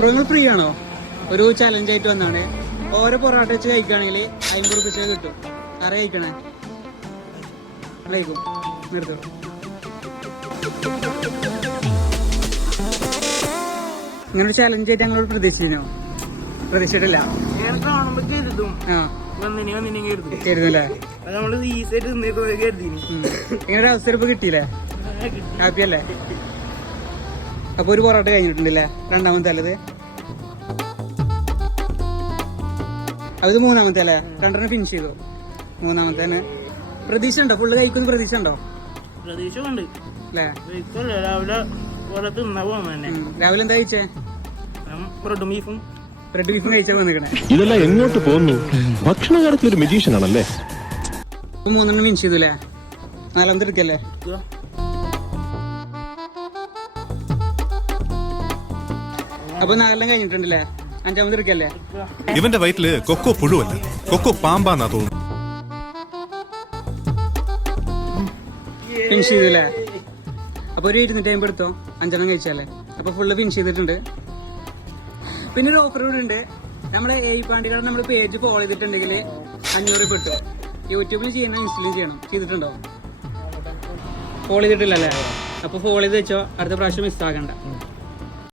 നിങ്ങൾ ഫ്രീ ആണോ? ഒരു ചലഞ്ച് ആയിട്ട് വന്നാണ്. ഓരോ പൊറോട്ട വെച്ച് കഴിക്കുകയാണെങ്കിൽ 50 റുപ്യ കിട്ടും. ആരെ കഴിക്കണേ? കഴിക്കും. നിർത്തും. ഇങ്ങനെ ഒരു ചലഞ്ച് ആയിട്ട് ഞങ്ങളോട് പ്രതീക്ഷിച്ചിരുന്നോ? പ്രതീക്ഷിച്ചിട്ടില്ല. കരുതല്ലേ? ഇങ്ങനൊരു അവസരം ഇപ്പൊ കിട്ടിയില്ലേ? ഹാപ്പി അല്ലേ? അപ്പൊ ഒരു പൊറോട്ട കഴിഞ്ഞിട്ടുണ്ടല്ലേ? രണ്ടാമത്തെ അല്ലത്? അത് മൂന്നാമത്തെ അല്ലേ? രണ്ടെണ്ണം ഫിനിഷ് ചെയ്തു. മൂന്നാമത്തെ തന്നെ പ്രതീക്ഷ ഉണ്ടോ? ഫുള്ള് കഴിക്കുന്ന പ്രതീക്ഷ ഉണ്ടോ? പ്രതീക്ഷ ഉണ്ട് അല്ലേ? രാവിലെ എന്താ കഴിച്ചേ? ബ്രെഡും ബീഫും കഴിച്ചാൽ വന്നിക്കണേ. ഇതെല്ലാം എങ്ങോട്ട് പോകുന്നു? ഭക്ഷണ കാര്യത്തിൽ ഒരു മജീഷ്യൻ ആണല്ലേ. ഇപ്പൊ 3 ഫിനിഷ് ചെയ്തു അല്ലേ? 4ാമത്തെ എടുക്കല്ലേ? അപ്പൊ 4 കഴിഞ്ഞിട്ടുണ്ടല്ലേ? 5ാമത്തെ എടുക്കല്ലേ? ഇവന്റെ വയറ്റില് കൊക്കോ പുഴുവല്ല, കൊക്കോ പാമ്പാന്നാ തോന്നുന്നു. ഫിനിഷ് ചെയ്തല്ലേ? അപ്പൊ ഒരു 250 എടുത്തോ. 5 കഴിച്ചാലേ? അപ്പൊ ഫുള്ള് ഫിനിഷ് ചെയ്തിട്ടുണ്ട്. പിന്നെ ഒരു ഓഫർ കൂടെ ഉണ്ട്. നമ്മളെ പാണ്ടിക്കാട് നമ്മുടെ പേജ് ഫോളോ ചെയ്തിട്ടുണ്ടെങ്കിൽ 500 രൂപ കിട്ടും. യൂട്യൂബിൽ ചെയ്യണം, ഇൻസ്റ്റയിലും ചെയ്യണം. ചെയ്തിട്ടുണ്ടോ? ഫോളോ ചെയ്തിട്ടില്ലല്ലേ? അപ്പൊ ഫോളോ ചെയ്ത് വെച്ചോ. അടുത്ത പ്രാവശ്യം മിസ്സാകണ്ട.